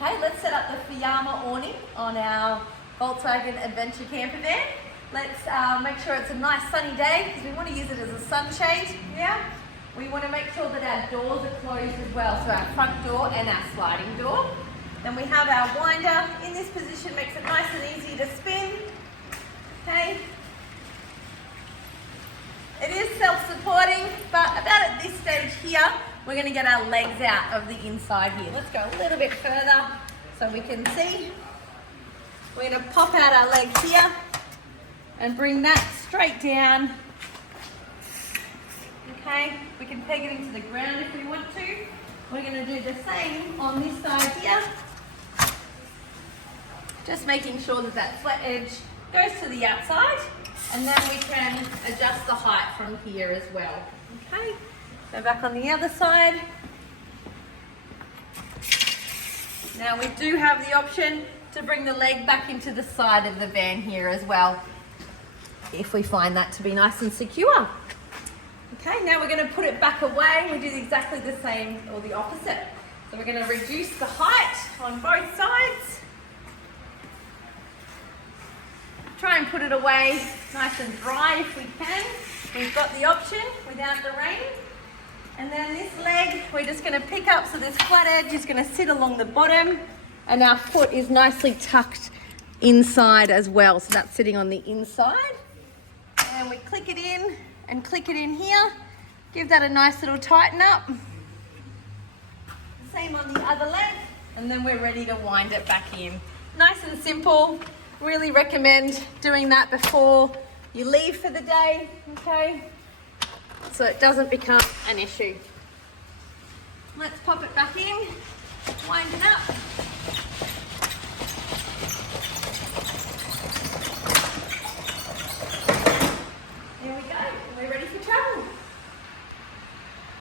Okay, let's set up the Fiyama awning on our Volkswagen Adventure camper van. Let's make sure it's a nice sunny day because we want to use it as a sunshade. Yeah. We want to make sure that our doors are closed as well, so our front door and our sliding door. Then we have our winder in this position, makes it nice and easy to spin. Okay. It is self-supporting, but about at this stage here, we're going to get our legs out of the inside here. Let's go a little bit further so we can see. We're going to pop out our legs here and bring that straight down. Okay, we can peg it into the ground if we want to. We're going to do the same on this side here. Just making sure that that flat edge goes to the outside, and then we can adjust the height from here as well. Okay, so back on the other side. Now we do have the option to bring the leg back into the side of the van here as well, if we find that to be nice and secure. Okay, now we're going to put it back away. We do exactly the same or the opposite. So we're going to reduce the height on both sides. Try and put it away nice and dry if we can. We've got the option without the rain. And then this leg, we're just going to pick up, so this flat edge is going to sit along the bottom, and our foot is nicely tucked inside as well. So that's sitting on the inside. And we click it in and click it in here. Give that a nice little tighten up. Same on the other leg. And then we're ready to wind it back in. Nice and simple. Really recommend doing that before you leave for the day, okay? So it doesn't become an issue. Let's pop it back in, wind it up. There we go, we're ready for travel.